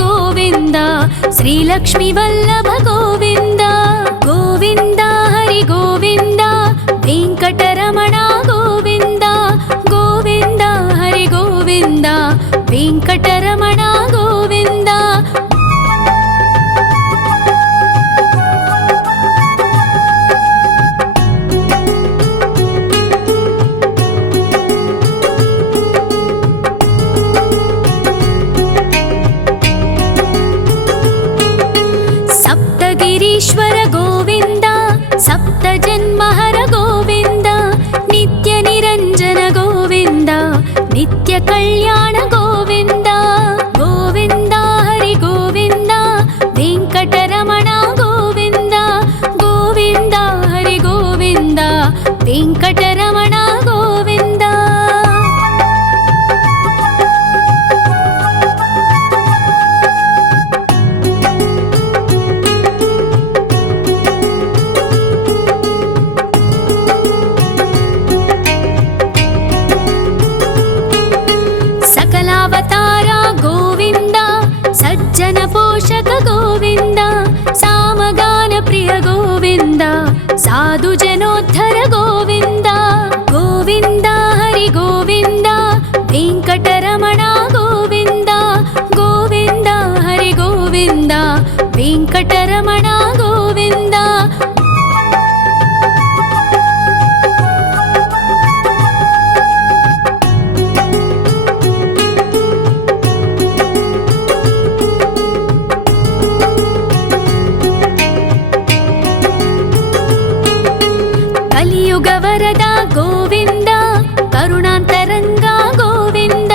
गोविन्द श्रीलक्ष्मी वल्लभ गोविन्द गोविन्द हरि गोविन्द वेङ्कटरमण गोविन्द गोविन्द हरि गोविन्द वेङ्कटरमण गोविन्द सप्तगिरीश्वर गोविन्द सप्तजन्महर गोविन्द नित्यनिरञ्जन गोविन्द नित्यकल्याण गोविन्द गोविन्द हरि गोविन्द वेङ्कटरमण गोविन्द गोविन्द हरि गोविन्द वेङ्कटरमण गोविन्द सकलावतारा गोविन्द सज्जन पोषक गोविन्द सामगान प्रिय गोविन्द साधु जनोद्धर गोविन्द गोविन्द हरि गोविन्द वेङ्कटरमण गोविन्द गोविन्द हरि गोविन्द वेङ्कटरमण गोविन्द कलियुग वरद गोविन्द करुणान्तरङ्ग गोविन्द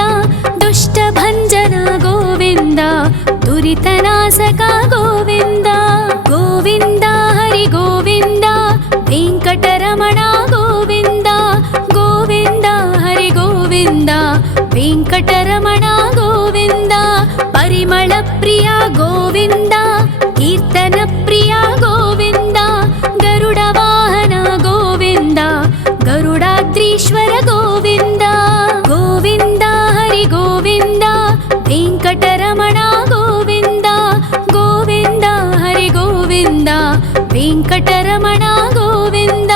दुष्टभञ्जन गोविन्द दुरितनाशक गोविन्द गोविन्द हरि गोविन्द वेङ्कटरमण गोविन्द गोविन्द हरि गोविन्द वेङ्कटरमण गोविन्द परिमळ प्रिय गोविन्द कीर्तन प्रिय गोविन्द गरुड वाहन गोविन्द गरुडाद्रीश्वर गोविन्द गोविन्द हरि गोविन्द वेङ्कटरमण गोविन्द गोविन्द हरि गोविन्द वेङ्कटरमण गोविन्द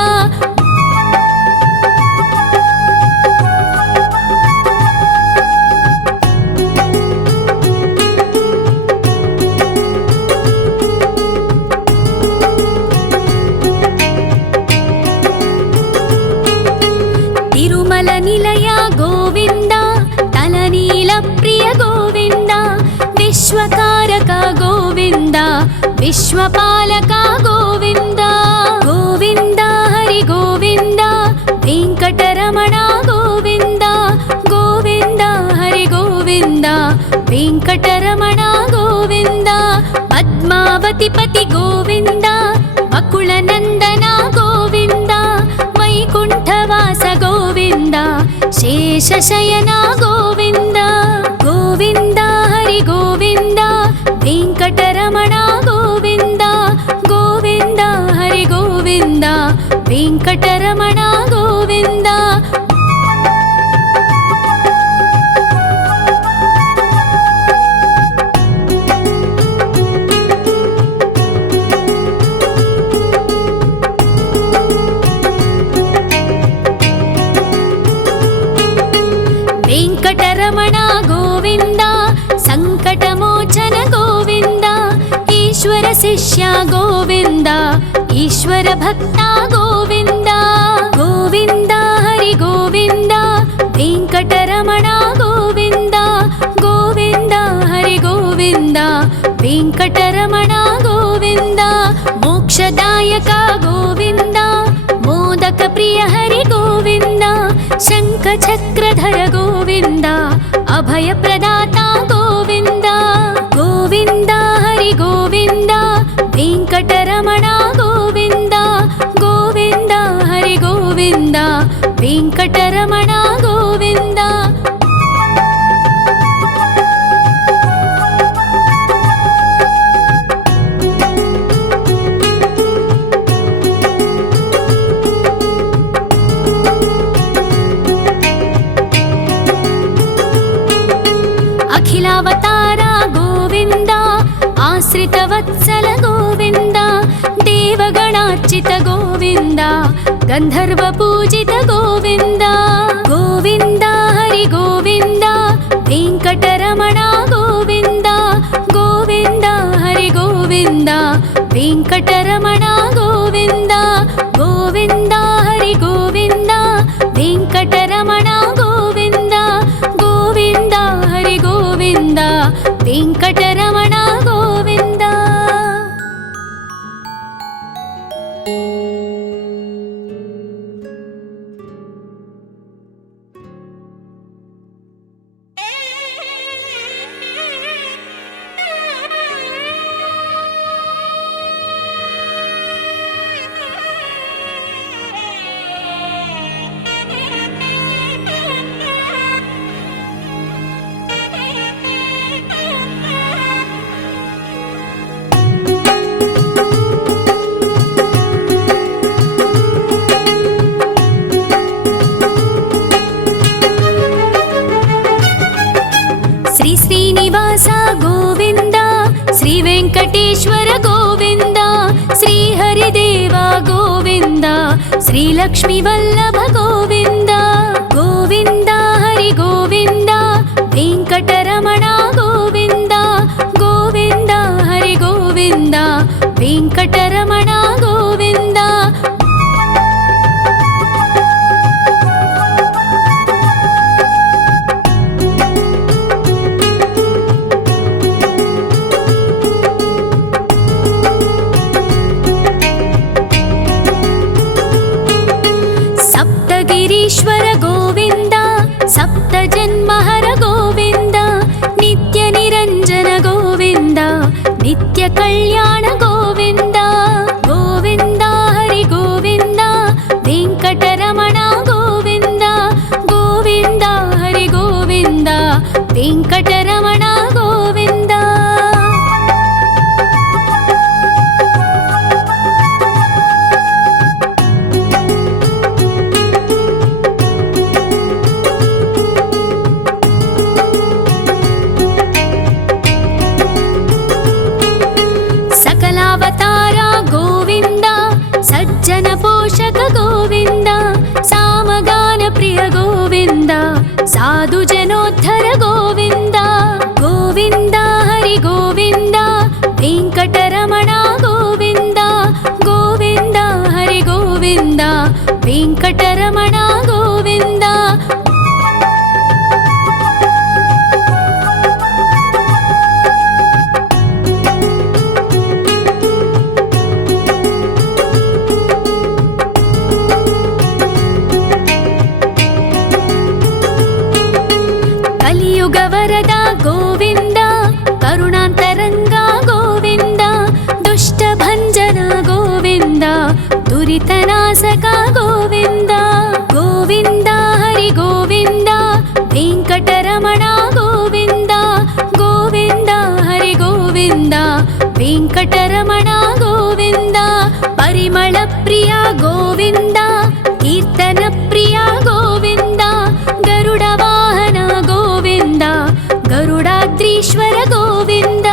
तिरुमल निलय गोविन्द तलनील प्रिय गोविन्द विश्वकारक गोविन्द विश्वपालक गोविन्द गोविन्द हरि गोविन्द वेङ्कटरमण गोविन्द गोविन्द हरि गोविन्द वेङ्कटरमण गोविन्द पद्मावतिपति गोविन्द अकुलनन्दन गोविन्द वैकुण्ठवास गोविन्द शेषशयन गोविन्द गोविन्द हरि गोविन्द वेङ्कटरमण गोविन्द गोविन्द हरि गोविन्द वेङ्कटरमण गोविन्द वेङ्कटरमण गोविन्द सङ्कटमोचन गोविन्द ईश्वर शिष्य गोविन्द ईश्वर भक्त गोविन्द गोविन्द हरि गोविन्द वेङ्कटरमण गोविन्द गोविन्द हरि गोविन्द वेङ्कटरमण गोविन्द मोक्षदायक गोविन्द मोदक प्रिय हरि गोविन्द शङ्खचक्रधर गोविन्द अभयप्रदाता गोविन्द गोविन्द हरि गोविन्द वेङ्कटरमण गोविन्द गोविन्द हरि गोविन्द वेङ्कटरमण गोविन्द अखिलावतारा गोविन्द स्वामितवत्सल गोविन्द देवगणार्चित गोविन्द गन्धर्वपूजित गोविन्द गोविन्द हरि गोविन्द वेङ्कटरमण गोविन्द गोविन्द हरि गोविन्द वेङ्कटरमण गोविन्द गोविन्द हरि गोविन्द वेङ्कटरमण गोविन्द गोविन्द हरि गोविन्द वेङ्कटरमण गोविन्द। श्री श्रीनिवास गोविन्द श्री वेङ्कटेश्वर गोविन्द श्री हरिदेव गोविन्द श्री लक्ष्मीवल्लभ गोविन्द गोविन्द हरि गोविन्द वेङ्कटरमण गोविन्द गोविन्द हरि गोविन्द वेङ्कटरमण गोविन्द। सप्तगिरीश्वर गोविन्द सप्तजन्महर गोविन्द नित्यनिरञ्जन गोविन्द नित्यकल्याण गोविन्द गोविन्द हरि गोविन्द वेङ्कटरमण गोविन्द गोविन्द हरि गोविन्द वेङ्कटरमण गोविन्द। सकलावतार गोविन्द सज्जन पोषक गोविन्द सामगान प्रिय गोविन्द साधु जनोद्धर गोविन्द गोविन्द हरि गोविन्द वेङ्कटरमण गोविन्द गोविन्द हरि गोविन्द वेङ्कटरमण गोविन्द। कलियुगवरद गोविन्द करुणान्तरङ्ग गोविन्द दुष्टभञ्जन गोविन्द दुरितनाशक गोविन्द गोविन्द हरि गोविन्द वेङ्कटरमण गोविन्द गोविन्द हरि गोविन्द वेङ्कटरमण गोविन्द। परिमलप्रिय गोविन्द कीर्तनप्रिय गोविन्द गरुडवाहन गोविन्द गरुडाद्रीश्वर गोविन्द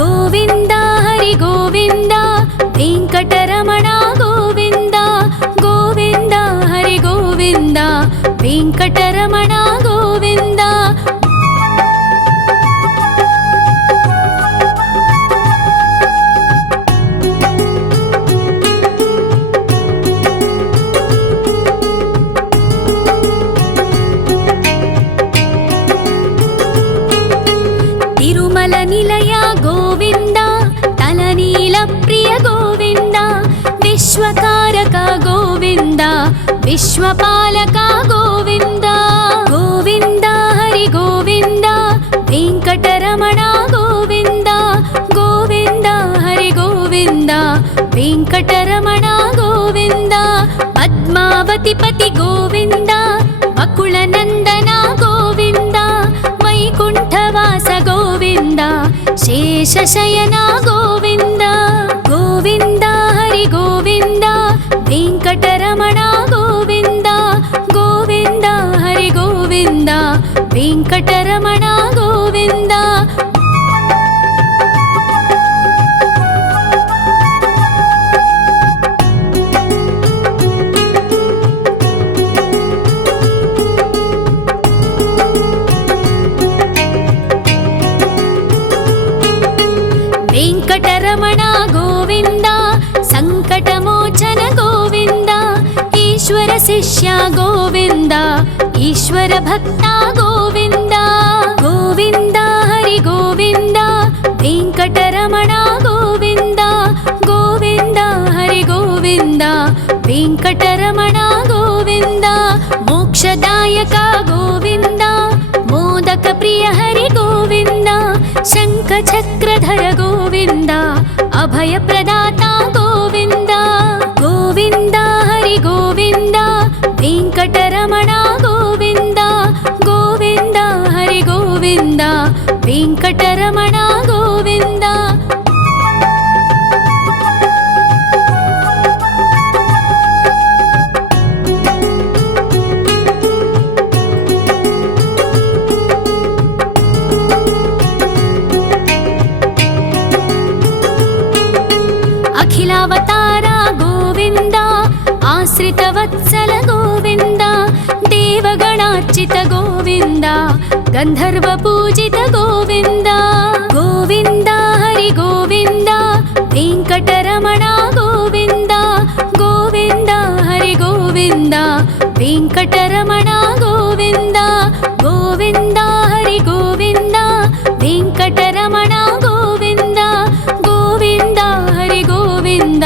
गोविन्द हरि गोविन्द वेङ्कटरमण गोविन्द गोविन्द हरि गोविन्द वेङ्कटरमण गोविन्द। तिरुमल निलय गोविन्द तलनील प्रिय गोविन्द विश्वकारक गोविन्द विश्वपालक गोविन्द गोविन्द हरि गोविन्द वेङ्कटरमण गोविन्द गोविन्द हरि गोविन्द वेङ्कटरमण गोविन्द। पद्मावतिपति गोविन्द अकुलनन्दन गोविन्द वैकुण्ठवास गोविन्द शेषशयन गोविन्द गोविन्द हरि गोविन्द वेङ्कटरमण गोविन्द गोविन्द हरि गोविन्द वेङ्कटरमण गोविन्द। వెంకటరమణ గోవింద సంకటమోచన గోవింద ఈశ్వర శిష్య గోవింద ఈశ్వర భక్త గోవింద గోవింద హరి గోవింద వెంకటరమణ గోవింద గోవింద హరి గోవింద వెంకటరమణ గోవింద మోక్షదాయక గోవింద మోదక ప్రియ హరి గోవింద శంఖ చక్రధర గోవింద అభయ ప్రదాత గోవింద గోవింద హరి గోవింద వెంకటరమణ గోవింద గోవింద హరి గోవింద వెంకటరమణ గోవింద అఖిలావతార గోవింద ఆశ్రితవత్సల గోవింద దేవగణార్చిత గోవింద గంధర్వ పూజిత గోవింద గోవింద హరి గోవింద వెంకటరమణ గోవింద గోవింద హరి గోవింద వెంకటరమణ గోవింద గోవింద హరి గోవింద వెంకటరమణ గోవింద గోవింద హరి గోవింద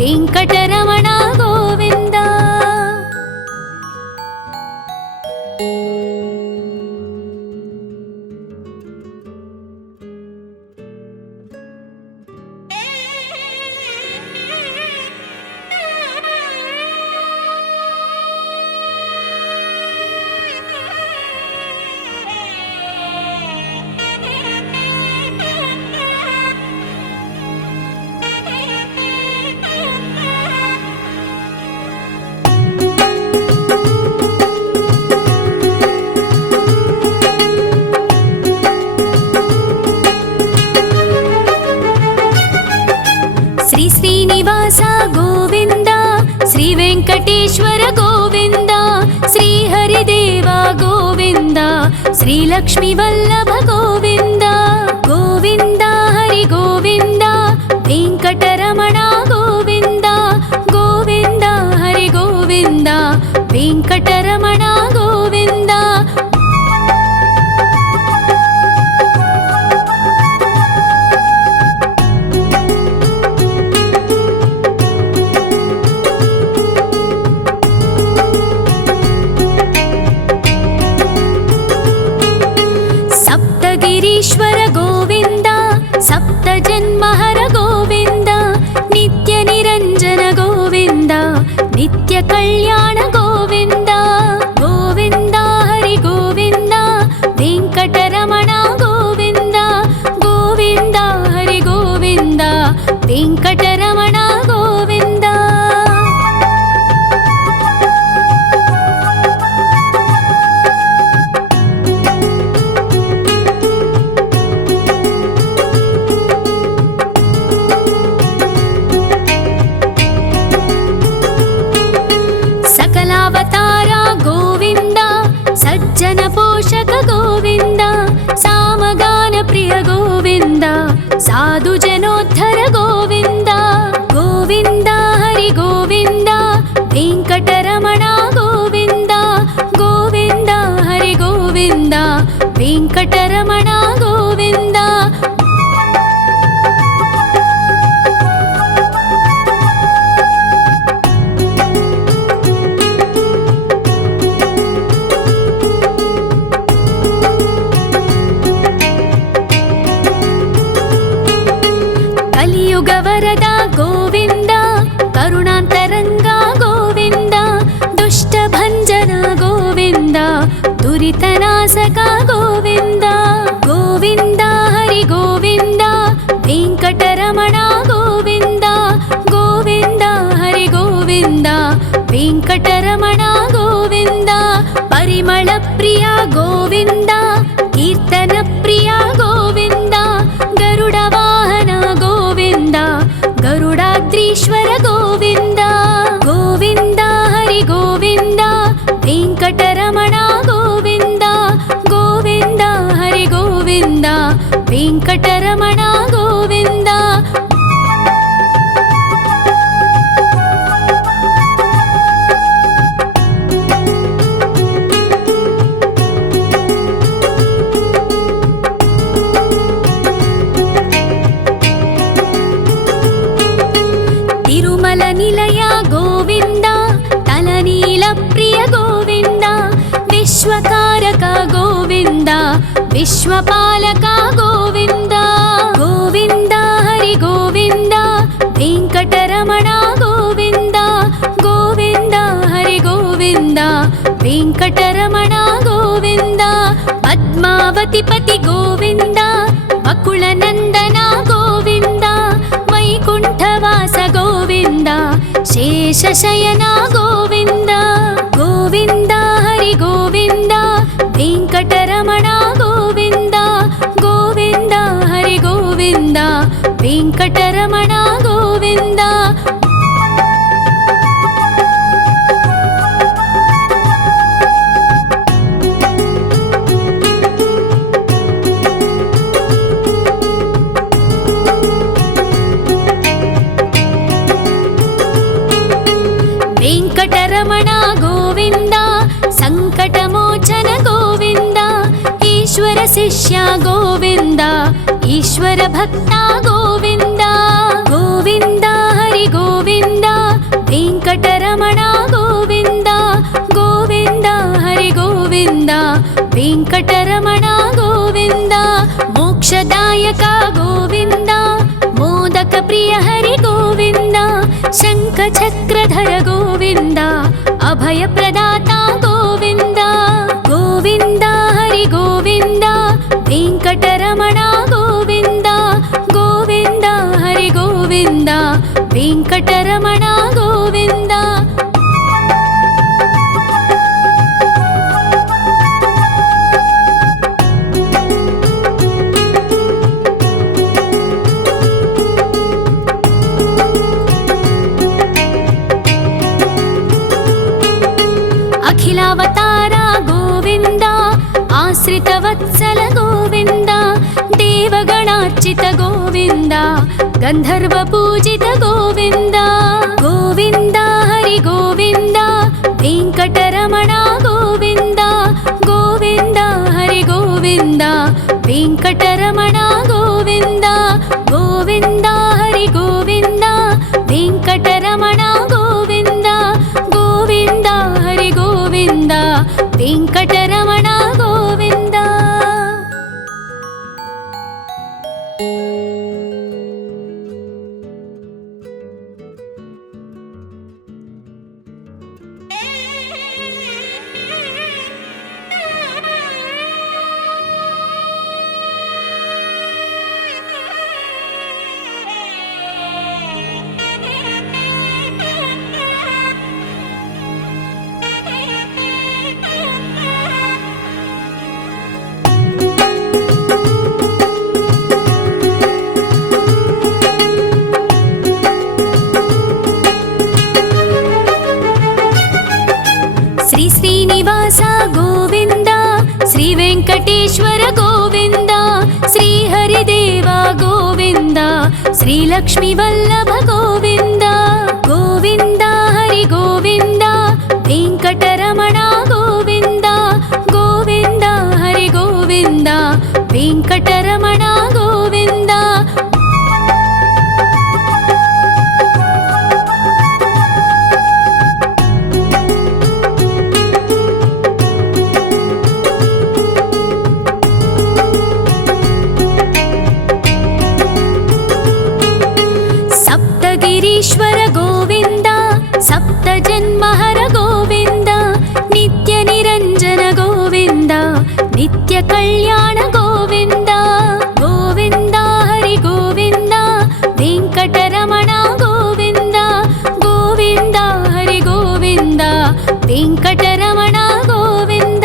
వెంకటరమణ గోవింద శ్రీ శ్రీనివాస గోవింద శ్రీ వెంకటేశ్వర గోవింద శ్రీ హరిదేవ గోవింద శ్రీ లక్ష్మీ వల్లభ గోవింద గోవింద హరి గోవింద వెంకటరమణ గోవింద గోవింద హరి గోవింద వెంకటరమణ గోవింద సప్తగిరీశ్వర గోవింద సప్త జన్మహర గోవింద నిత్య నిరంజన గోవింద నిత్య కళ్యాణ గోవింద గోవింద హరి గోవింద వెంకటరమణ గోవింద గోవింద హరి గోవింద వెంకటరమణ గోవింద సకలావతార గోవింద సజ్జన పోషక గోవింద సామగాన ప్రియ గోవింద సాధు జనోద్ధర గోవింద గోవింద హరి గోవింద వెంకటరమణ గోవింద గోవింద హరి గోవింద వెంకటరమణ గోవింద కలియుగ వరద గోవింద కరుణాంతరంగ గోవింద దుష్ట భంజన గోవింద దురితనాశక గోవింద గోవింద హరి గోవింద వెంకటరమణ గోవింద గోవింద హరి గోవింద వెంకటరమణ గోవింద పరిమళ ప్రియ గోవింద కీర్తన ప్రియ గోవింద గరుడ వాహన గోవింద గరుడాద్రీశ్వర గోవింద గోవింద హరి గోవింద వెంకటరమణ గోవింద గోవింద హరి గోవింద వెంకటరమణ గోవింద ನಿಲಯ ಗೋವಿಂದ ತಲನೀಲ ಪ್ರಿಯ ಗೋವಿಂದ ವಿಶ್ವಕಾರಕ ಗೋವಿಂದ ವಿಶ್ವಪಾಲಕ ಗೋವಿಂದ ಗೋವಿಂದ ಹರಿ ಗೋವಿಂದ ವೆಂಕಟರಮಣ ಗೋವಿಂದ ಗೋವಿಂದ ಹರಿ ಗೋವಿಂದ ವೆಂಕಟರಮಣ ಗೋವಿಂದ ಪದ್ಮಾವತಿ ಪತಿ ಗೋವಿಂದ ಅಕುಳನಂದನ ಗೋವಿಂದ ವೈಕುಂಠವಾಸ ಗೋವಿಂದ ಶೇಷಶಯನ ಗೋವಿಂದ ಗೋವಿಂದ ಹರಿ ಗೋವಿಂದ ವೆಂಕಟರಮಣ ಗೋವಿಂದ ಗೋವಿಂದ ಹರಿ ಗೋವಿಂದ ವೆಂಕಟರಮಣ ಗೋವಿಂದ ವೆಂಕಟರಮಣ ಗೋವಿಂದ ಸಂಕಟಮೋಚನ ಗೋವಿಂದ ಈಶ್ವರ ಶಿಷ್ಯ ಗೋವಿಂದ ಈಶ್ವರ ಭಕ್ತ ಗೋವಿಂದ ಗೋವಿಂದ ಹರಿ ಗೋವಿಂದ ವೆಂಕಟರಮಣ ಗೋವಿಂದ ಗೋವಿಂದ ಹರಿ ಗೋವಿಂದ ವೆಂಕಟರಮಣ ಗೋವಿಂದ ಮೋಕ್ಷದಾಯಕ ಗೋವಿಂದ ಮೋದಕ ಪ್ರಿಯ ಹರಿ ಗೋವಿಂದ ಶಂಖ ಚಕ್ರಧರ ಗೋವಿಂದ ಅಭಯ ಪ್ರದಾತ ಗೋವಿಂದ ಗೋವಿಂದ ಹರಿ ಗೋವಿಂದ ವೆಂಕಟರಮಣ ಗೋವಿಂದ ಗೋವಿಂದ ಹರಿ ಗೋವಿಂದ ವೆಂಕಟರಮಣ ಗೋವಿಂದ ಅಖಿಲಾವತಾರ ಗೋವಿಂದ ಆಶ್ರಿತವತ್ಸಲ ಗೋವಿಂದ ದೇವಗಣಾರ್ಚಿತ ಗೋವಿಂದ ಗಂಧರ್ವ ಪೂಜಿತ ಗೋವಿಂದ ಗೋವಿಂದ ಹರಿ ಗೋವಿಂದ ವೆಂಕಟರಮಣ ಗೋವಿಂದ ಗೋವಿಂದ ಹರಿ ಗೋವಿಂದ ವೆಂಕಟರಮಣ ಗೋವಿಂದ ಗೋವಿಂದ ಹರಿ ಗೋವಿಂದ ವೆಂಕಟರಮಣ ಗೋವಿಂದ ಗೋವಿಂದ ಹರಿ ಗೋವಿಂದ ವೆಂಕಟರಮಣ ಗೋವಿಂದ ಶ್ರೀ ಶ್ರೀನಿವಾಸ ಗೋವಿಂದ ಶ್ರೀ ವೆಂಕಟೇಶ್ವರ ಗೋವಿಂದ ಶ್ರೀ ಹರಿದೇವ ಗೋವಿಂದ ಶ್ರೀ ಲಕ್ಷ್ಮೀ ವಲ್ಲಭ ಗೋವಿಂದ ಗೋವಿಂದ ಹರಿ ಗೋವಿಂದ ವೆಂಕಟರಮಣ ಗೋವಿಂದ ಗೋವಿಂದ ಹರಿ ಗೋವಿಂದ ವೆಂಕಟರಮಣ ಗೋವಿಂದ ಸಪ್ತಗಿರೀಶ್ವರ ಗೋವಿಂದ ಸಪ್ತ ಜನ್ಮಹರ ಗೋವಿಂದ ನಿತ್ಯ ನಿರಂಜನ ಗೋವಿಂದ ನಿತ್ಯ ಕಲ್ಯಾಣ ಗೋವಿಂದ ಗೋವಿಂದ ಹರಿ ಗೋವಿಂದ ವೆಂಕಟರಮಣ ಗೋವಿಂದ ಗೋವಿಂದ ಹರಿ ಗೋವಿಂದ ವೆಂಕಟರಮಣ ಗೋವಿಂದ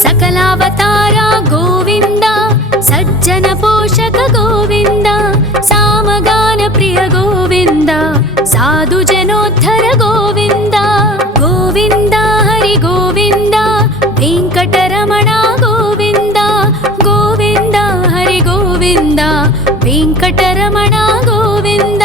ಸಕಲಾವತಾರ ಗೋವಿಂದ ಸಜ್ಜನ ಪೋಷಕ ಗೋವಿಂದ ಸಾಮಗಾನ ಪ್ರಿಯ ಗೋವಿಂದ ಸಾಧು ಜನೋದ್ಧರ ಗೋವಿಂದ ಗೋವಿಂದ ಹರಿ ಗೋವಿಂದ ವೆಂಕಟರಮಣ ಗೋವಿಂದ ಗೋವಿಂದ ಹರಿ ಗೋವಿಂದ వెంకటరమణ గోవింద.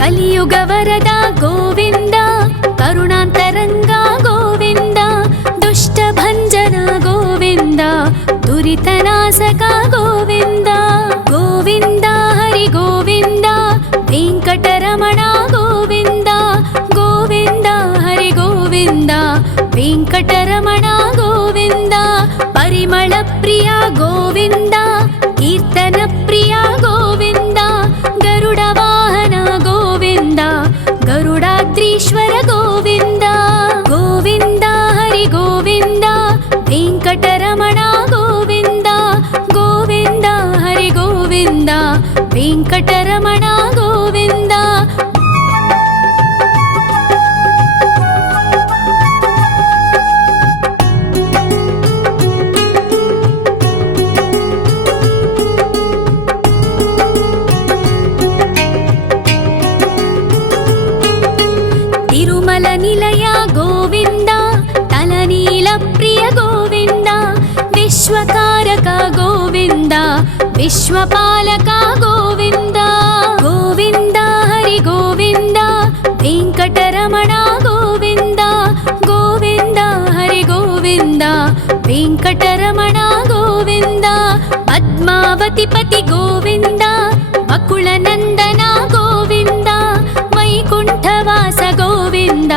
కలియుగ వరద గోవింద, కరుణాంతరంగ గోవింద, దుష్ట భంజన గోవింద, దురితనాశక గోవింద. గోవింద హరి గోవింద, వెంకటరమణ గోవింద. గోవింద హరి గోవింద, వెంకటరమణ గోవింద. పరిమళ ప్రియ గోవింద, కీర్తన ప్రియ గోవింద. గరుడ వాహన గోవింద, గరుడాద్రీశ్వర గోవింద. గోవింద హరి గోవింద, వెంకటరమణ గోవింద. గోవింద హరి గోవింద, వెంకటరమణ గోవింద. తిరుమల నిలయ గోవింద, తలనీల ప్రియ గోవింద. విశ్వకారక గోవింద, విశ్వపాలక గోవింద. గోవింద హరి గోవింద, వెంకటరమణ గోవింద. గోవింద హరి గోవింద, వెంకటరమణ గోవింద. పద్మావతి పతి గోవింద, అకుల నందన గోవింద. వైకుంఠవాస గోవింద,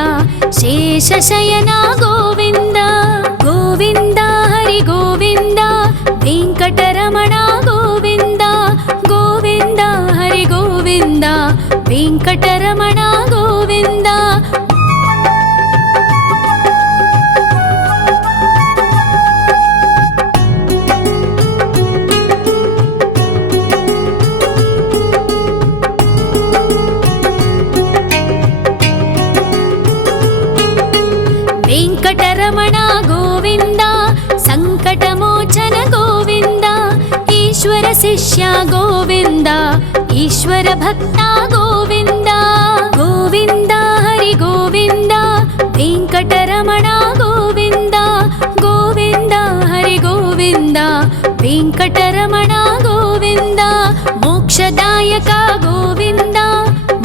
శేషశయన గోవింద. గోవింద హరి గోవింద, వెంకటరమణ గోవింద. గోవింద హరి గోవింద, వెంకటరమణ గోవింద. వెంకటరమణ గోవింద, సంకటమోచన గోవింద. ఈశ్వర శిష్య గోవింద, ఈశ్వర భక్త గోవింద. గోవింద హరి గోవింద, వెంకటరమణ గోవింద. గోవింద హరి గోవింద, వెంకటరమణ గోవింద. మోక్షదాయక గోవింద,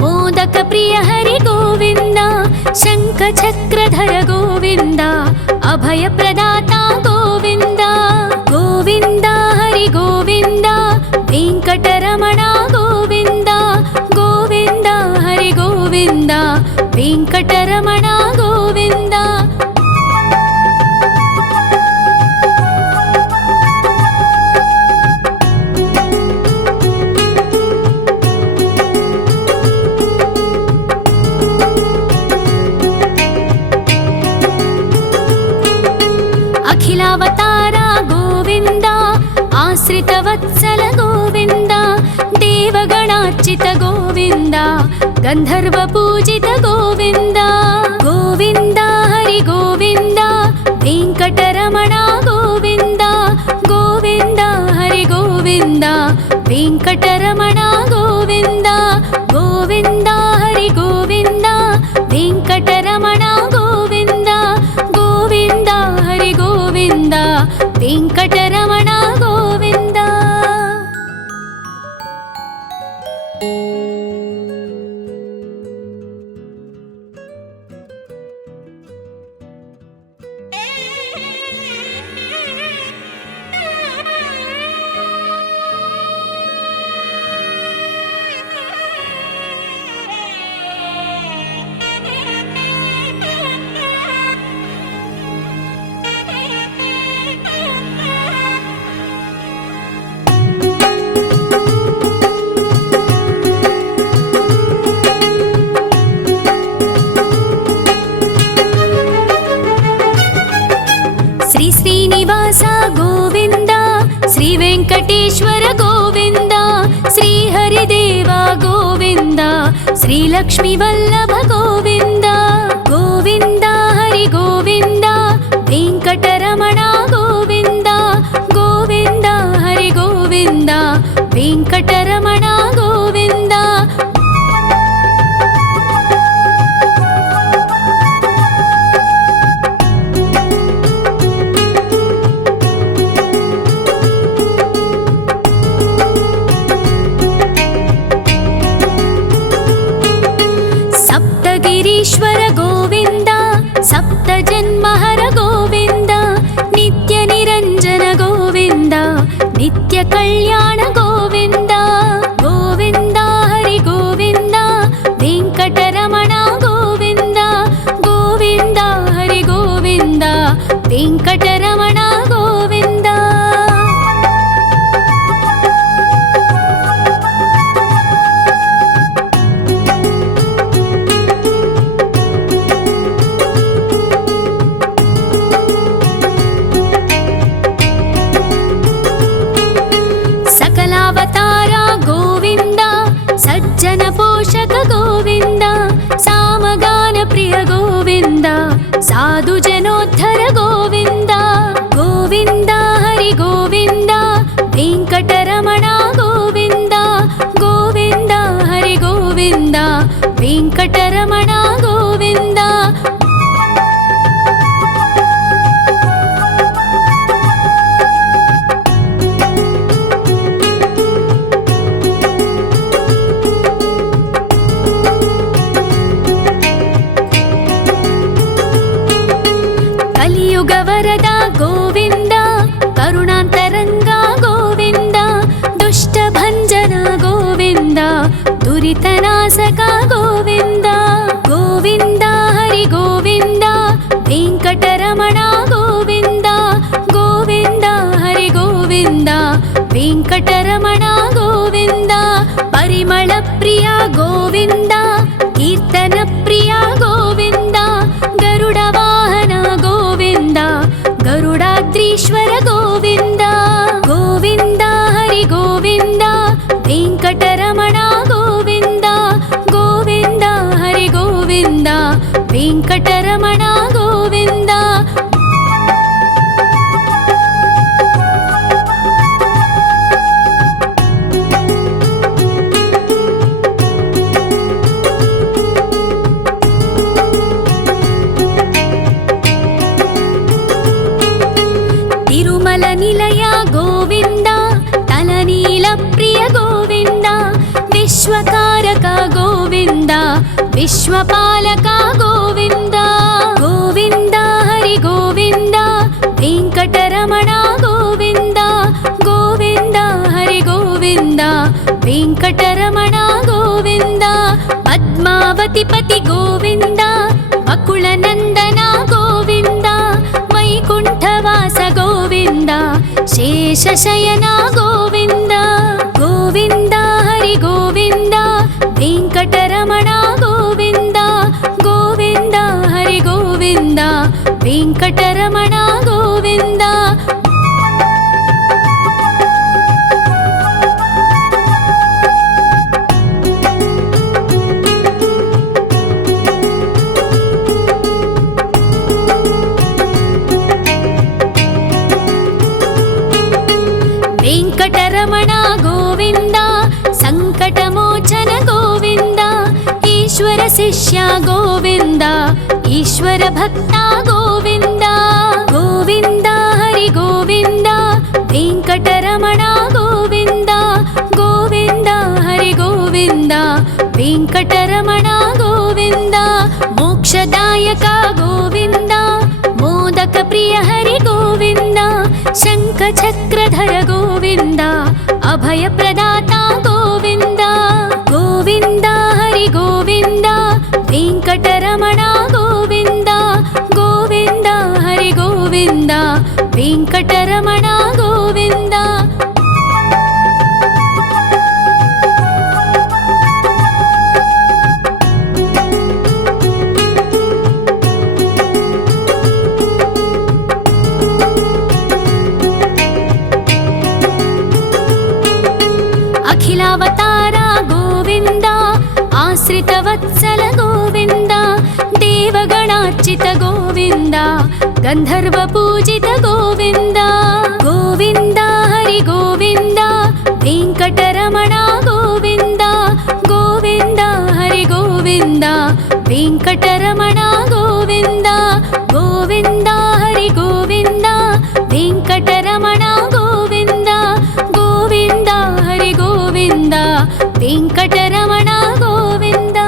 మోదక ప్రియ హరి గోవింద. శంఖ చక్రధర గోవింద, అభయ ప్రదాత గోవింద. గోవింద హరి గోవింద, వెంకటరమణ గోవింద. గోవింద హరి గోవింద, వెంకటరమణ గోవింద. అఖిలావతార గోవింద, ఆశ్రిత వత్సల గోవింద. దేవగణార్చిత గోవింద, గంధర్వ పూజిత గోవింద. గోవింద హరి గోవింద, వెంకటరమణ గోవింద. గోవింద హరి గోవింద, వెంకటరమణ గోవింద. గోవింద హరి గోవింద, వెంకటరమణ గోవింద. గోవింద హరి గోవింద, వెంకటరమణ గోవింద. శ్రీనివాస గోవింద, శ్రీ వెంకటేశ్వర గోవింద. శ్రీహరిదేవ గోవింద, శ్రీలక్ష్మీ వల్లభ గోవింద. గోవింద హరి గోవింద, వెంకటరమణ గోవింద. గోవింద హరి గోవింద, ಗೋವಿಂದ ವೆಂಕಟರಮಣ ಗೋವಿಂದ. ಸಪ್ತಗಿರೀಶ್ವರ ಗೋವಿಂದ ಸಪ್ತ ಜನ್ಮಹರ ಗೋವಿಂದ ನಿತ್ಯ ನಿರಂಜನ ಗೋವಿಂದ ನಿತ್ಯ ಕಲ್ಯಾಣ ಗೋವಿಂದ ಗೋವಿಂದ ಹರಿ ಗೋವಿಂದ ವೆಂಕಟರಮಣ ಗೋವಿಂದ ಗೋವಿಂದ ಹರಿ ಗೋವಿಂದ ವೆಂಕಟರಮಣ ಗೋವಿಂದ. ಅವತಾರ ಗೋವಿಂದ ಸಜ್ಜನ ಪೋಷಕ ಗೋವಿಂದ ಸಾಮಗಾನ ಪ್ರಿಯ ಗೋವಿಂದ ಸಾಧು ಜನೋದ್ಧರ ಗೋವಿಂದ ಗೋವಿಂದ ಹರಿ ಗೋವಿಂದ ವೆಂಕಟರಮಣ ಗೋವಿಂದ ಗೋವಿಂದ ಹರಿ ಗೋವಿಂದ ವೆಂಕಟರಮಣ ಗೋವಿಂದ. ಕಲಿಯುಗ ವರದ ಗೋವಿಂದ ಕರುಣಾಂತರಂಗ ಗೋವಿಂದ ದುಷ್ಟ ಭಂಜನ ಗೋವಿಂದ ದುರಿತನಾಶಕ ಗೋವಿಂದ ಗೋವಿಂದ ಹರಿ ಗೋವಿಂದ ವೆಂಕಟರಮಣ ಗೋವಿಂದ ಗೋವಿಂದ ಹರಿ ಗೋವಿಂದ ವೆಂಕಟರಮಣ ಗೋವಿಂದ. ಪರಿಮಳ ಪ್ರಿಯ ಗೋವಿಂದ ಕೀರ್ತನ ಪ್ರಿಯ ಗೋವಿಂದ ಗರುಡ ವಾಹನ ಗೋವಿಂದ ಗರುಡಾದ್ರೀಶ್ವರ ಗೋವಿಂದ ಗೋವಿಂದ ಹರಿ ಗೋವಿಂದ ವೆಂಕಟರಮಣ ಗೋವಿಂದ ಗೋವಿಂದ ಹರಿ ಗೋವಿಂದ ವೆಂಕಟರಮಣ ಗೋವಿಂದ. ತಿರುಮಲ ನಿಲಯ ಗೋವಿಂದ ತಲನೀಲ ಪ್ರಿಯ ಗೋವಿಂದ ವಿಶ್ವಕಾರಕ ಗೋವಿಂದ ವಿಶ್ವಪಾಲಕ ಗೋವಿಂದ ಗೋವಿಂದ ಹರಿ ಗೋವಿಂದ ವೆಂಕಟರಮಣ ಗೋವಿಂದ ಗೋವಿಂದ ಹರಿ ಗೋವಿಂದ ವೆಂಕಟರಮಣ ಗೋವಿಂದ. ಪದ್ಮಾವತಿ ಪತಿ ಗೋವಿಂದ ಅಕುಳ ನಂದನ ಗೋವಿಂದ ವೈಕುಂಠವಾಸ ಗೋವಿಂದ ಶೇಷಶಯನ ಗೋವಿಂದ ಗೋವಿಂದ ಹರಿ ಗೋವಿಂದ ವೆಂಕಟರಮಣ ಗೋವಿಂದ ಗೋವಿಂದ ಹರಿ ಗೋವಿಂದ ವೆಂಕಟರಮಣ ಗೋವಿಂದ. ವೆಂಕಟರಮಣ ಗೋವಿಂದ ಸಂಕಟಮೋಚನ ಗೋವಿಂದ ಈಶ್ವರ ಶಿಷ್ಯ ಗೋವಿಂದ ಈಶ್ವರ ಭಕ್ತ ಗೋವಿಂದ ಗೋವಿಂದ ಹರಿ ಗೋವಿಂದ ವೆಂಕಟರಮಣ ಗೋವಿಂದ ಗೋವಿಂದ ಹರಿ ಗೋವಿಂದ ವೆಂಕಟರಮಣ ಗೋವಿಂದ. ಮೋಕ್ಷದಾಯಕ ಗೋವಿಂದ ಮೋದಕ ಪ್ರಿಯ ಹರಿ ಗೋವಿಂದ ಶಂಖ ಚಕ್ರಧರ ಗೋವಿಂದ ಅಭಯ ಪ್ರದಾತ ಗೋವಿಂದ ಗೋವಿಂದ ಹರಿ ಗೋವಿಂದ ವೆಂಕಟರಮಣ ಗೋವಿಂದ ಗೋವಿಂದ ಹರಿ ಗೋವಿಂದ ವೆಂಕಟರಮಣ ಗೋವಿಂದ. ಅಖಿಲಾವತಾರ ಗೋವಿಂದ ಆಶ್ರಿತ ವತ್ಸಲ ಗೋವಿಂದ ದೇವಗಣಾರ್ಚಿತ ಗೋವಿಂದ ಗಂಧರ್ವ ಪೂಜಿತ ಗೋವಿಂದ ಗೋವಿಂದ ಹರಿ ಗೋವಿಂದ వెంకటరమణ గోవింద గోవింద హరి గోవింద వెంకటరమణ గోవింద గోవింద హరి గోవింద వెంకటరమణ గోవింద గోవింద హరి గోవింద వెంకటరమణ గోవింద.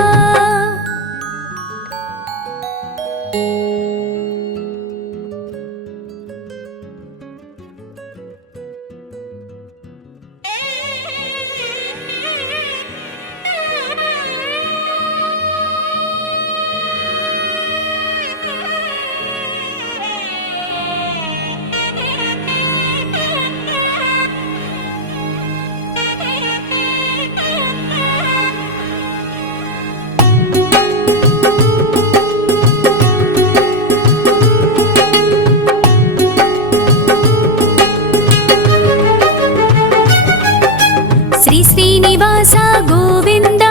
శ్రీ శ్రీనివాస గోవింద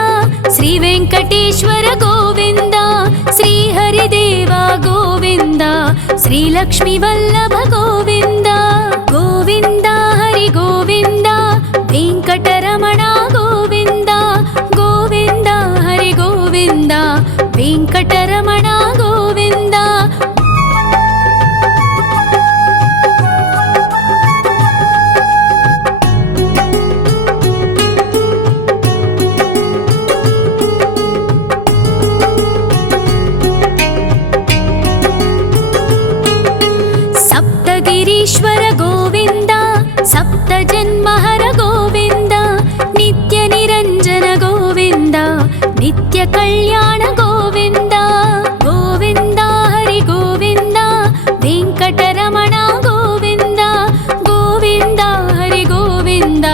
శ్రీ వెంకటేశ్వర గోవింద శ్రీ హరిదేవ గోవింద శ్రీ లక్ష్మీ వల్లభ గోవింద గోవింద హరి గోవింద వెంకటరమణ గోవింద గోవింద హరి గోవింద వెంకటరమణ గోవింద. సప్తగిరీశ్వర గోవింద సప్త జన్మహర గోవింద నిత్య నిరంజన గోవింద నిత్య కళ్యాణ గోవింద గోవింద హరి గోవింద వెంకటరమణ గోవింద గోవింద హరి గోవింద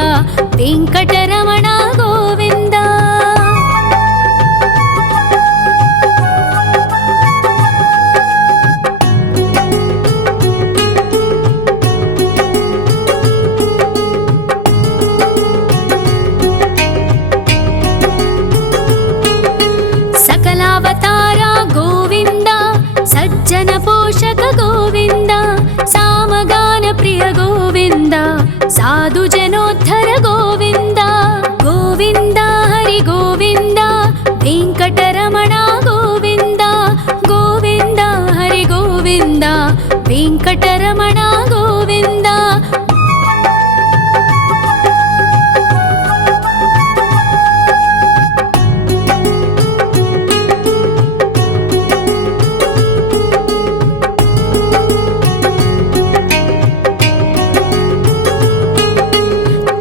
వెంకటరమణ గోవింద. సకలావతార గోవింద సజ్జన పోషక గోవింద సామగాన ప్రియ గోవింద సాధు జనోద్ధర గోవింద గోవింద హరి గోవింద వెంకటరమణ గోవింద గోవింద హరి గోవింద వెంకటరమణ గోవింద.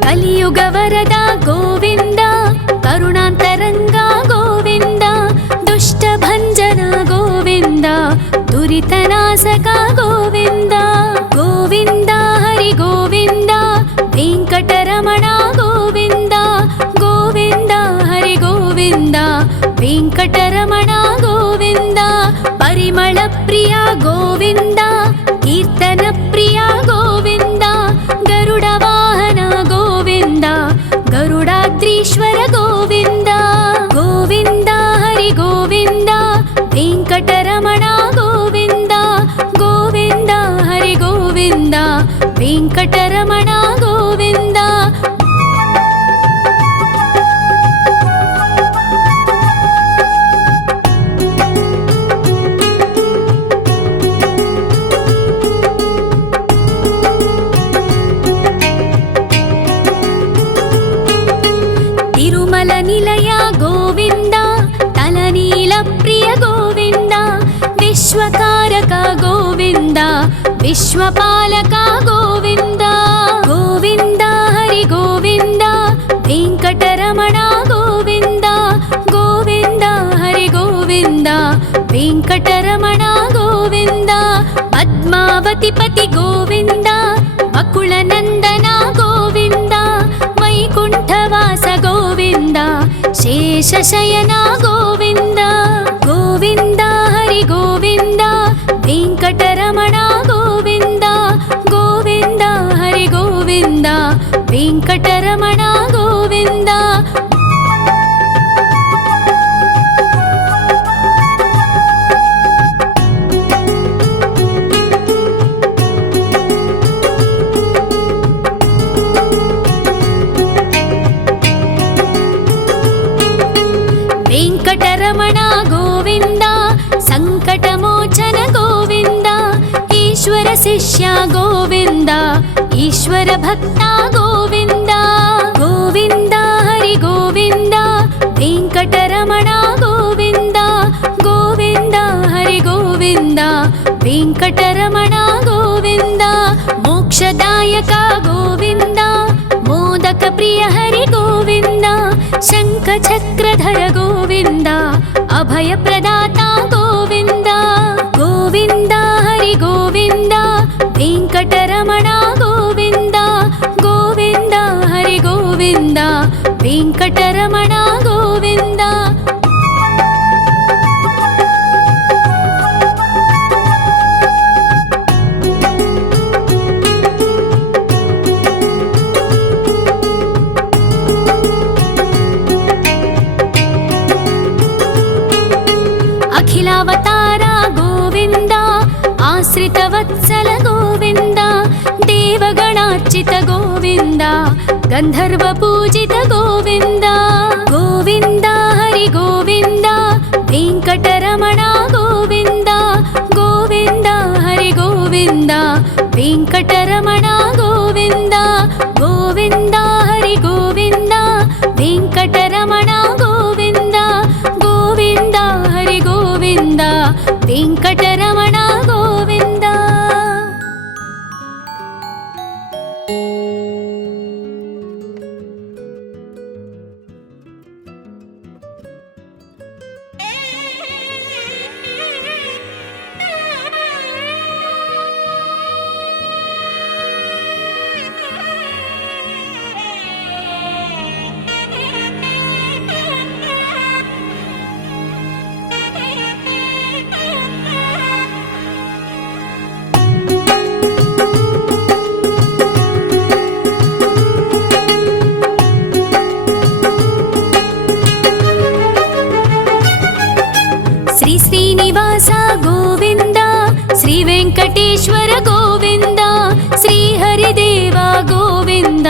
కలియుగ వరద గోవింద కరుణాంతరంగ గోవింద దుష్ట భంజన గోవింద దురితనాశక గోవింద గోవింద హరి గోవింద వెంకటరమణ గోవింద గోవింద హరి గోవింద వెంకటరమణ గోవింద. పరిమళ ప్రియ గోవింద కీర్తన ప్రియ గోవింద గరుడ వాహన గోవింద గరుడాద్రీశ్వర గోవింద గోవింద హరి గోవింద వెంకటరమణ గోవింద గోవింద హరి గోవింద వెంకటరమణ గోవింద. తిరుమల నిలయ గోవింద తలనీల ప్రియ గోవింద విశ్వకారక గోవింద విశ్వపాలక గోవింద గోవింద హరి గోవింద వెంకటరమణ గోవింద గోవింద హరి గోవింద వెంకటరమణ గోవింద. పద్మావతిపతి గోవింద అకుల నందన గోవింద వైకుంఠవాస గోవింద శేషశయన గోవింద గోవింద హరి గోవింద వెంకటరమణ గోవింద గోవింద హరి గోవింద వెంకటరమణ గోవింద. ಶಿಷ್ಯ ಗೋವಿಂದ ಈಶ್ವರ ಭಕ್ತ ಗೋವಿಂದ ಗೋವಿಂದ ಹರಿ ಗೋವಿಂದ ವೆಂಕಟರಮಣ ಗೋವಿಂದ ಗೋವಿಂದ ಹರಿ ಗೋವಿಂದ ವೆಂಕಟರಮಣ ಗೋವಿಂದ ಮೋಕ್ಷದಾಯಕ ಗೋವಿಂದ ಮೋದಕ ಪ್ರಿಯ ಹರಿ ಗೋವಿಂದ ಶಂಖ ಚಕ್ರಧರ ಗೋವಿಂದ ಅಭಯ ಪ್ರದಾತ ಗೋವಿಂದ ಗೋವಿಂದ ಹರಿ ಗೋವಿಂದ ವೆಂಕಟರಮಣ ಗೋವಿಂದ ಗೋವಿಂದ ಹರಿ ಗೋವಿಂದ ವೆಂಕಟರಮಣ ಗೋವಿಂದ ಅಖಿಲಾವತಾರ ಗೋವಿಂದ ಆಶ್ರಿತವತ್ಸಲ ಗೋವಿಂದ ದೇವಗಣಾರ್ಚಿತ ಗೋವಿಂದ ಗಂಧರ್ವ ಪೂಜಿತ ಗೋವಿಂದ ಗೋವಿಂದ ಹರಿ ಗೋವಿಂದ ವೆಂಕಟರಮಣ ಗೋವಿಂದ ಗೋವಿಂದ ಹರಿ ಗೋವಿಂದ ವೆಂಕಟರಮಣ ಗೋವಿಂದ ಗೋವಿಂದ ಹರಿ ಗೋವಿಂದ ವೆಂಕಟರಮಣ ಗೋವಿಂದ ಗೋವಿಂದ ಹರಿ ಗೋವಿಂದ ವೆಂಕಟರಮಣ ಗೋವಿಂದ ಶ್ರೀ ಶ್ರೀನಿವಾಸ ಗೋವಿಂದ ಶ್ರೀ ವೆಂಕಟೇಶ್ವರ ಗೋವಿಂದ ಶ್ರೀ ಹರಿದೇವ ಗೋವಿಂದ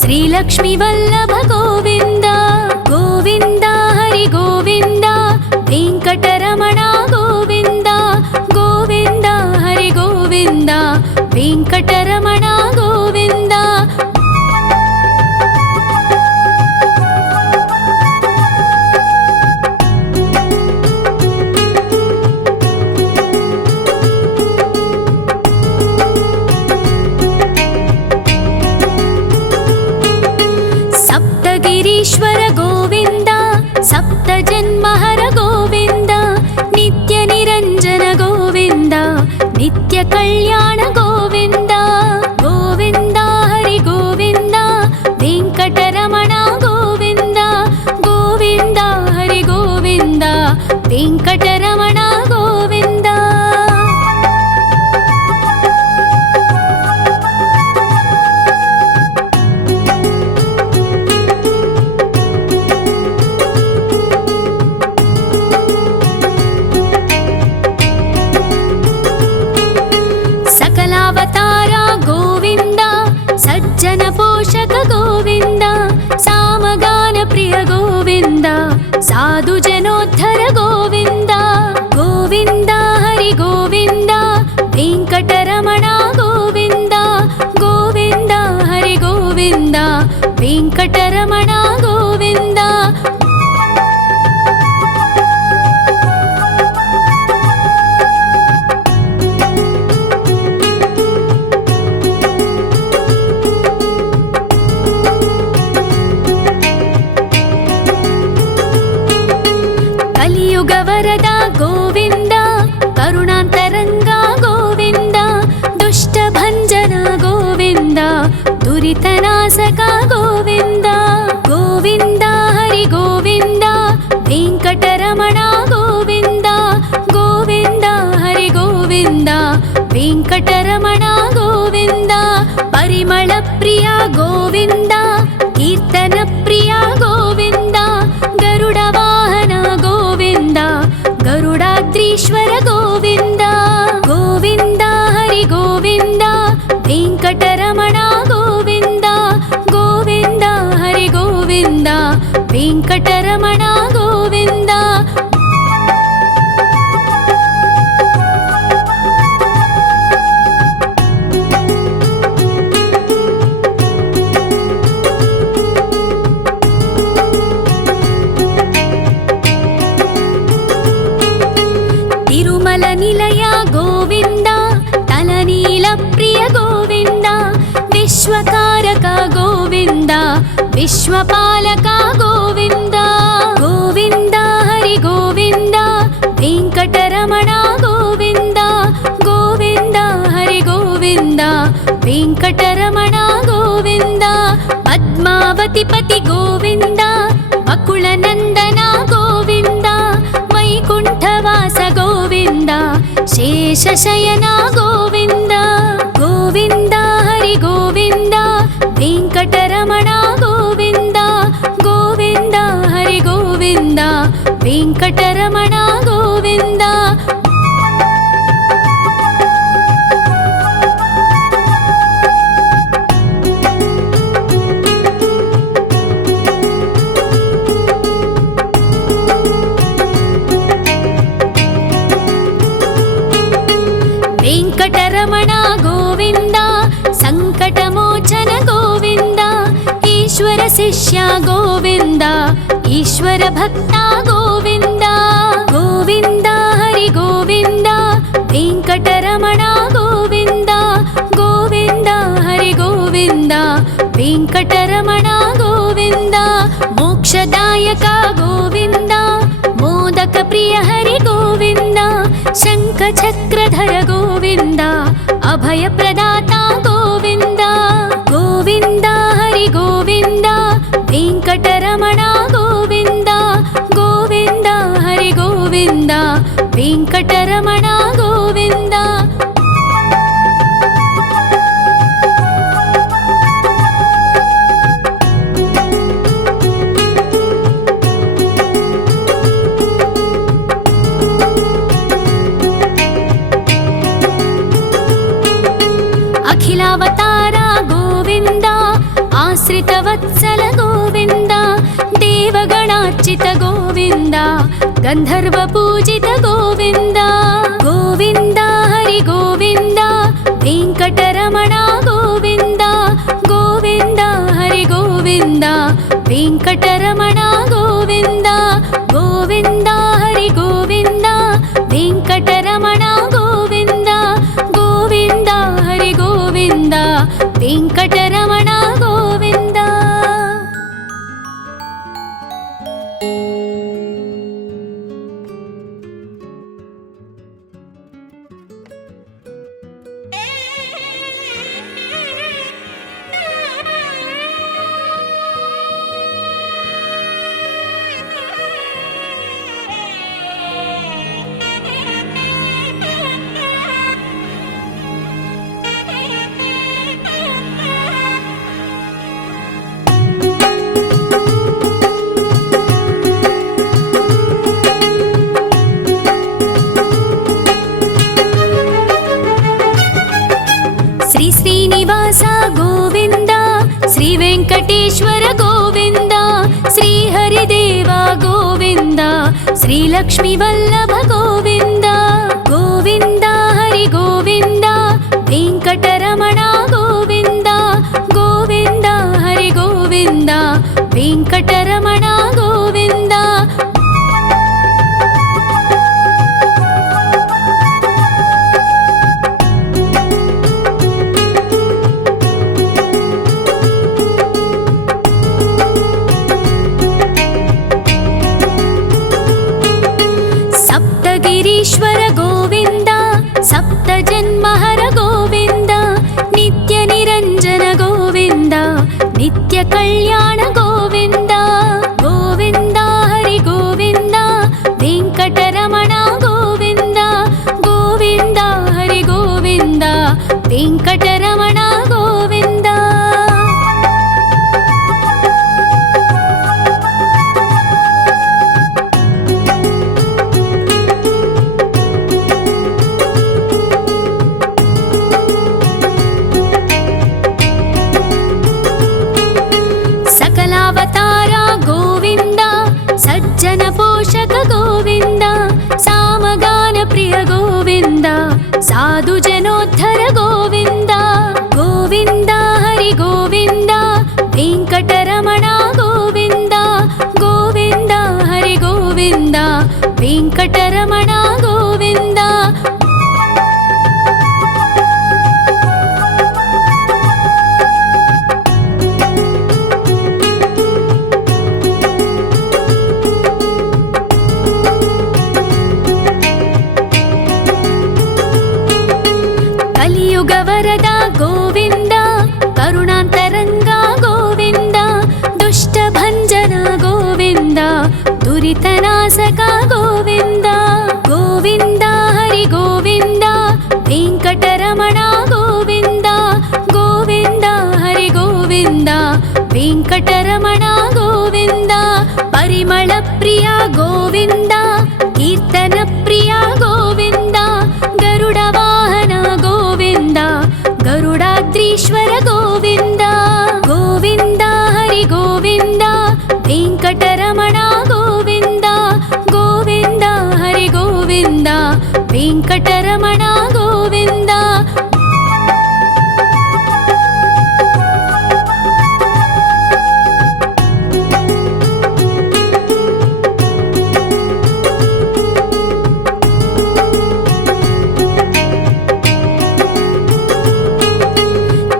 ಶ್ರೀ ಲಕ್ಷ್ಮೀ ವಲ್ಲಭ ಗೋವಿಂದ ಗೋವಿಂದ ಹರಿ ಗೋವಿಂದ ವೆಂಕಟರಮಣ ಗೋವಿಂದ ಗೋವಿಂದ ಹರಿ ಗೋವಿಂದ ವೆಂಕಟರಮಣ ಗೋವಿಂದ ಸಪ್ತಗಿರೀಶ್ವರ ಗೋವಿಂದ ಸಪ್ತ ಜನ್ಮಹರ ಗೋವಿಂದ ನಿತ್ಯ ನಿರಂಜನ ಗೋವಿಂದ ನಿತ್ಯ ಕಲ್ಯಾಣ ಗೋವಿಂದ ಗೋವಿಂದ ಹರಿ ಗೋವಿಂದ ವೆಂಕಟರಮಣ ಗೋವಿಂದ ಗೋವಿಂದ ಹರಿ ಗೋವಿಂದ ವೆಂಕಟರಮಣ ಗೋವಿಂದ ಸಕಲಾವತಾರ ಗೋವಿಂದ ಸಜ್ಜನ ಪೋಷಕ ಗೋವಿಂದ ಸಾಮಗಾನ ಪ್ರಿಯ ಗೋವಿಂದ ಸಾಧು ಜನೋದ್ಧರ ಗೋವಿಂದ ಗೋವಿಂದ ಹರಿ ಗೋವಿಂದ ವೆಂಕಟರಮಣ ಗೋವಿಂದ ಗೋವಿಂದ ಹರಿ ಗೋವಿಂದ ವೆಂಕಟರಮಣ ಗೋವಿಂದ ಕಲಿಯುಗ ವರದ ಗೋವಿಂದ ಕರುಣಾಂತರಂಗ ಗೋವಿಂದ ದುಷ್ಟ ಭಂಜನ ಗೋವಿಂದ ದುರಿತನಾಶಕ ಗೋವಿಂದ ಗೋವಿಂದ ಹರಿ ಗೋವಿಂದ ವೆಂಕಟರಮಣ ಗೋವಿಂದ ಗೋವಿಂದ ಹರಿ ಗೋವಿಂದ ವೆಂಕಟರಮಣ ಗೋವಿಂದ ಪರಿಮಳ ಪ್ರಿಯ ಗೋವಿಂದ ಕೀರ್ತನ ಪ್ರಿಯ ಗೋವಿಂದ ಗರುಡ ವಾಹನ ಗೋವಿಂದ ಗರುಡಾದ್ರೀಶ್ವರ ಗೋವಿಂದ ಗೋವಿಂದ ಹರಿ ಗೋವಿಂದ ವೆಂಕಟರಮಣ ಗೋವಿಂದ ಗೋವಿಂದ ಹರಿ ಗೋವಿಂದ ವೆಂಕಟರಮಣ ಗೋವಿಂದ विश्वकारक गोविन्द विश्वपालक गोविन्द गोविन्द हरि गोविन्द वेङ्कटरमण गोविन्द गोविन्द हरि गोविन्द वेङ्कटरमण गोविन्द पद्मावतिपति गोविन्द अकुलनन्दन गोविन्द वैकुण्ठवास गोविन्द शेषशयन गोविन्द गोविन्द हरि गोविन्द वेङ्कटरमण गोविन्द गोविन्द हरि गोविन्द वेङ्कटरमण गोविन्द वेङ्कटरमण गोविन्द सङ्कटमोचन गोविन्द ईश्वर शिष्य गोविन्द ईश्वर भक्त गोविन्द गोविन्द हरि गोविन्द वेङ्कटरमण गोविन्द गोविन्द हरि गोविन्द वेङ्कटरमण गोविन्द मोक्षदायक गोविन्द मोदक प्रिय हरि गोविन्द शङ्खचक्रधर गोविन्द अभयप्रदाता गोविन्द गोविन्द हरि गोविन्द वेङ्कटरमण गोविन्द गोविन्द हरि गोविन्द वेङ्कटरमण गोविन्द अखिलावतार गोविन्द आश्रितवत्सल गोविन्द देवगणार्चित गोविन्द गन्धर्वपूजित गोविन्द गोविन्द हरि गोविन्द वेङ्कटरमण गोविन्द गोविन्द हरि गोविन्द वेङ्कटरमण गोविन्द गोविन्द हरि गोविन्द वेङ्कटरमण गोविन्द गोविन्द हरि गोविन्द वेङ्कटरमण गोविन्द श्री श्रीनिवास गोविन्द श्री वेङ्कटेश्वर गोविन्द श्री हरिदेव गोविन्द श्री लक्ष्मीवल्लभ गोविन्द गोविन्द हरि गोविन्द वेङ्कटरमण गोविन्द गोविन्द हरि गोविन्द वेङ्कटरमण गोविन्द सप्तगिरीश्वर गोविन्द सप्तजन्महर गोविन्द नित्यनिरञ्जन गोविन्द नित्यकल्याण गोविन्द गोविन्द ಭಂಜನ ಗೋವಿಂದ ದುರಿತನಾಶಕ ಗೋವಿಂದ ಗೋವಿಂದ ಹರಿ ಗೋವಿಂದ ವೆಂಕಟರಮಣ ಗೋವಿಂದ ಗೋವಿಂದ ಹರಿ ಗೋವಿಂದ ವೆಂಕಟರಮಣ ಗೋವಿಂದ ಪರಿಮಳ ಪ್ರಿಯ ಗೋವಿಂದ ಕೀರ್ತನ ಪ್ರಿಯ ಗೋವಿಂದ ಗರುಡ ವಾಹನ ಗೋವಿಂದ ಗರುಡಾದ್ರೀಶ್ವರ ಗೋವಿಂದ ಗೋವಿಂದ ಹರಿ ಗೋವಿಂದ ವೆಂಕಟರಮಣ ಗೋವಿಂದ ಗೋವಿಂದ ಹರಿ ಗೋವಿಂದ ವೆಂಕಟರಮಣ ಗೋವಿಂದ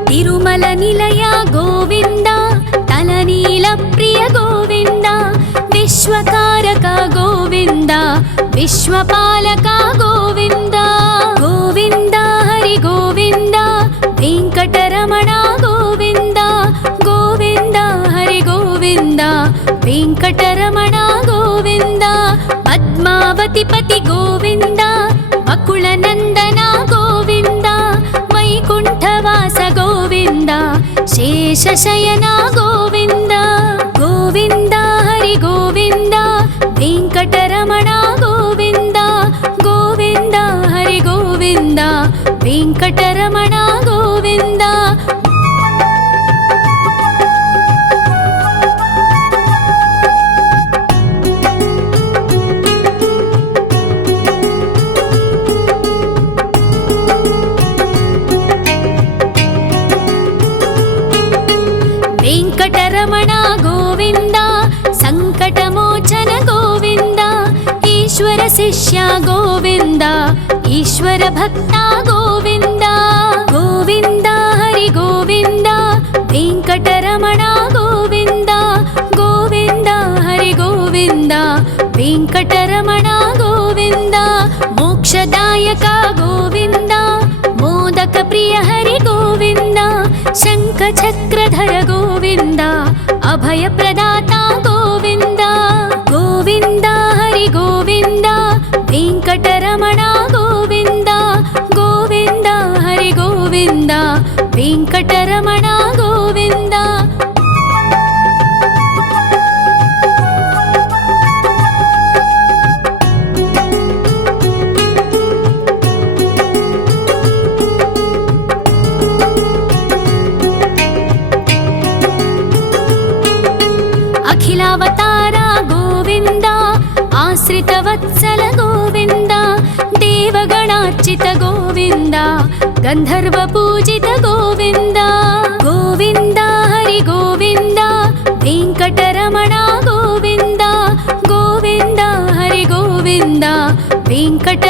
ತಿರುಮಲ ನಿಲಯ ಗೋವಿಂದ ತಲನೀಲ ಪ್ರಿಯ ಗೋವಿಂದ ವಿಶ್ವಕಾರಕ ಗೋವಿಂದ ವಿಶ್ವಪಾಲಕ ಗೋವಿಂದ ಗೋವಿಂದ ಹರಿ ಗೋವಿಂದ ವೆಂಕಟರಮಣ ಗೋವಿಂದ ಗೋವಿಂದ ಹರಿ ಗೋವಿಂದ ವೆಂಕಟರಮಣ ಗೋವಿಂದ ಪದ್ಮಾವತಿ ಪತಿ ಗೋವಿಂದ ಅಕುಳನಂದನ ಗೋವಿಂದ ವೈಕುಂಠವಾಸ ಗೋವಿಂದ ಶೇಷಶಯನ ಗೋವಿಂದ ಗೋವಿಂದ ಹರಿ ಗೋವಿಂದ ವೆಂಕಟರಮಣ ಗೋವಿಂದ ಗೋವಿಂದ ಹರಿ ಗೋವಿಂದ ವೆಂಕಟರಮಣ ಗೋವಿಂದ ವೆಂಕಟರಮಣ ಗೋವಿಂದ ಸಂಕಟಮೋಚನ ಗೋವಿಂದ ಈಶ್ವರ ಶಿಷ್ಯ ಗೋವಿಂದ ಈಶ್ವರ ಭಕ್ತ ಗೋವಿಂದ ಗೋವಿಂದ ಹರಿ ಗೋವಿಂದ ವೆಂಕಟರಮಣ ಗೋವಿಂದ ಗೋವಿಂದ ಹರಿ ಗೋವಿಂದ ವೆಂಕಟರಮಣ ಗೋವಿಂದ ಮೋಕ್ಷದಾಯಕ ಗೋವಿಂದ ಮೋದಕ ಪ್ರಿಯ ಹರಿ ಗೋವಿಂದ ಶಂಖ ಚಕ್ರಧರ ಗೋವಿಂದ ಅಭಯ ಪ್ರದಾತ ಗೋವಿಂದ ಗೋವಿಂದ ಹರಿ ಗೋವಿಂದ ವೆಂಕಟರಮಣ ಗೋವಿಂದ ಗೋವಿಂದ ಹರಿ ಗೋವಿಂದ ವೆಂಕಟರಮಣ ಗೋವಿಂದ ಅಖಿಲಾವತಾರ ಗೋವಿಂದ ಆಶ್ರಿತ ವತ್ಸಲ ಗೋವಿಂದ ದೇವಗಣಾರ್ಚಿತ ಗೋವಿಂದ ಗಂಧರ್ವ ಪೂಜಿತ ಗೋವಿಂದ ಗೋವಿಂದ ಹರಿ ಗೋವಿಂದ ವೆಂಕಟರಮಣ ಗೋವಿಂದ ಗೋವಿಂದ ಹರಿ ಗೋವಿಂದ ವೆಂಕಟ